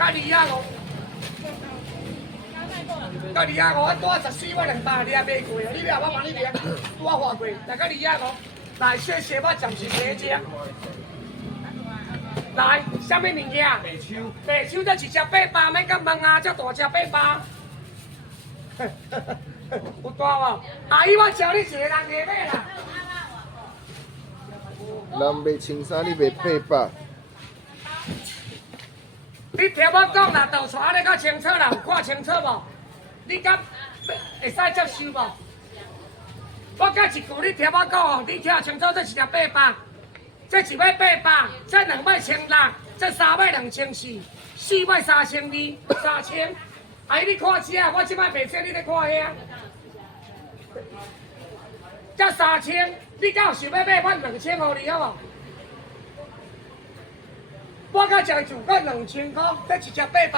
甲250，甲250，多14我200粒买过啊！你俩我帮你量，多花过，来甲250，来谢谢我暂时提只。来，什么物件？白手这一只800，免甲问啊，这大只800。有大无？阿姨，我招你一个人下买啦。人卖青衫，你卖800。你听我讲啦，豆沙你较清楚啦，有看清楚无？你敢会使接受无？我讲一句，你听我讲哦，你听清楚，这是只800，这一尾800，这2尾1600，这3尾2400，4尾3200，3000。哎，你看啥？我即摆卖啥？你咧看遐？这3000，你敢有想要买？我2000互你好无？我甲讲就我2000块，这一只800。